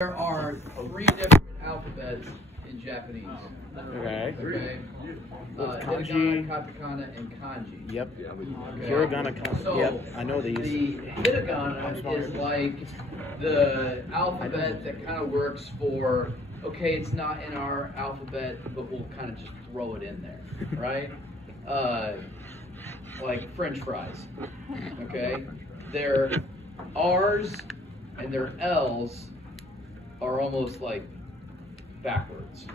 There are 3 different alphabets in Japanese. Okay. Okay. Kanji, Hiragana, katakana, and kanji. Yep. Okay. Hiragana, kanji. So, yep, I know these. The hiragana is like the alphabet that kind of works for, okay, it's not in our alphabet, but we'll kind of just throw it in there, right? Like French fries, okay? Their R's and their L's are almost like backwards.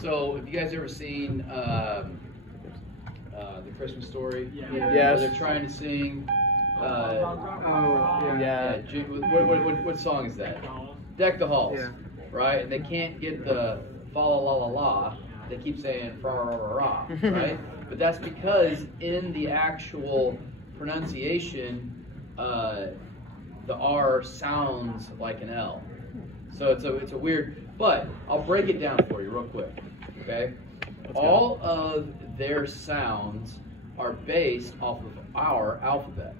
So, have you guys ever seen the Christmas Story? Yes. Where they're trying to sing. Yeah. What song is that? Deck the Halls. Yeah. Right? And they can't get the fa la la la la. They keep saying fra ra ra ra, right? But that's because in the actual pronunciation, the R sounds like an L. So it's a weird, but I'll break it down for you real quick, okay? All of their sounds are based off of our alphabet,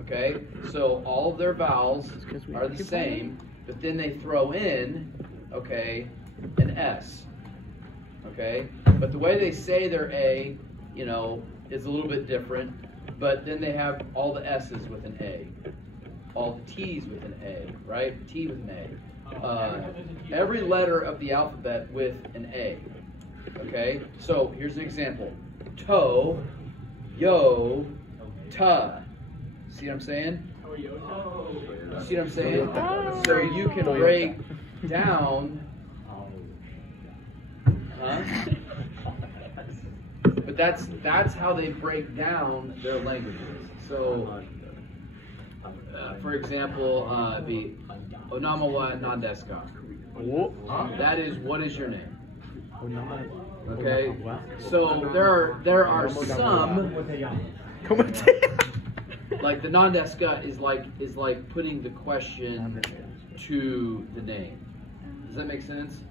okay? So all of their vowels are the same, but then they throw in, okay, an S, okay? But the way they say their A, you know, is a little bit different, but then they have all the S's with an A. All the T's with an A, right? T with an A. Every letter of the alphabet with an A. Okay? So here's an example. To, yo, ta. See what I'm saying? See what I'm saying? So you can break down. Huh? But that's how they break down their languages. So. For example, the Onama wa nan desu ka? That is, what is your name? Okay, so there are some, like the nan desu ka is like putting the question to the name. Does that make sense?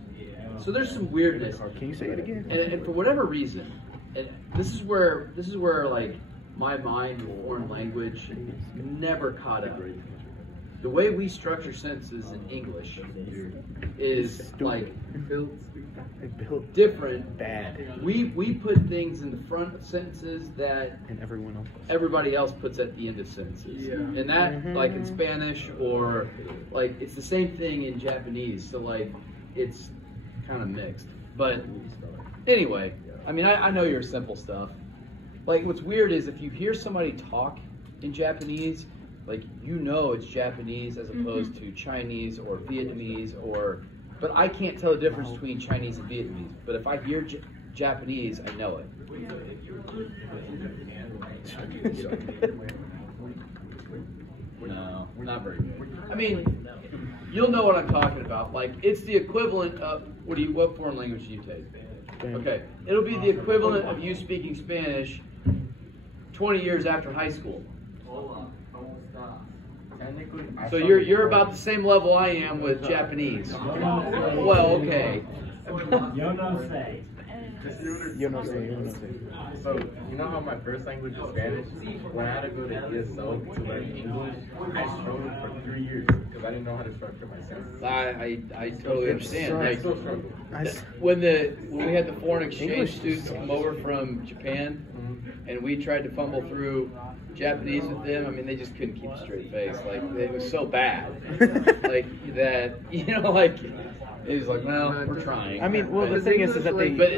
So there's some weirdness. Can you say it again? And for whatever reason, and this is where like my mind in foreign language never caught up. The way we structure sentences in English is like different. Bad. We put things in the front of sentences that And everybody else puts at the end of sentences. Yeah. And that, like in Spanish, or like it's the same thing in Japanese. So like it's kind of mixed. But anyway, I mean, I know your simple stuff. Like, what's weird is if you hear somebody talk in Japanese, like, you know it's Japanese as opposed to Chinese or Vietnamese but I can't tell the difference between Chinese and Vietnamese. But if I hear Japanese, I know it. No, not very good. I mean, you'll know what I'm talking about. Like, it's the equivalent of, what foreign language do you take? Okay, it'll be the equivalent of you speaking Spanish 20 years after high school. So you're about the same level I am with Japanese. Well, okay. Yo no sé. So, you know how my first language is Spanish? When I had to go to ESL to learn English, I struggled for 3 years because I didn't know how to structure my sentences. I totally understand. I Like, still struggle. when we had the foreign exchange students come over from Japan, and we tried to fumble through Japanese with them, I mean, they just couldn't keep a straight face. Like, it was so bad. Like, that, you know, like, it was like, well, we're trying. I mean, well, the thing is that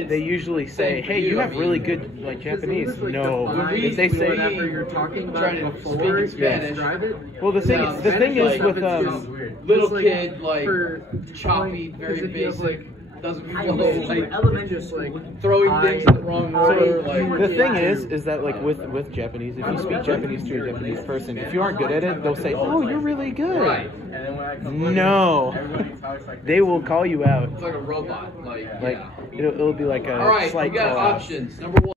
they usually say, hey, you have really good, like, Japanese. No. If they say, whatever you're talking about trying to before speak Spanish. describe it. well, the thing is with, Little It's kid, like, for choppy, point, very as if you have, basic, like, doesn't I flow, was like, elementary, just like throwing things in the wrong order, so like, the thing is that like with Japanese, if you speak Japanese to a Japanese person, if you aren't good at it, they'll say, oh, you're really good. right. And then when I come No. everybody talks like They will call you out. It's like a robot, like Like yeah. it'll be like a All right, we slight got call out. options. Number 1.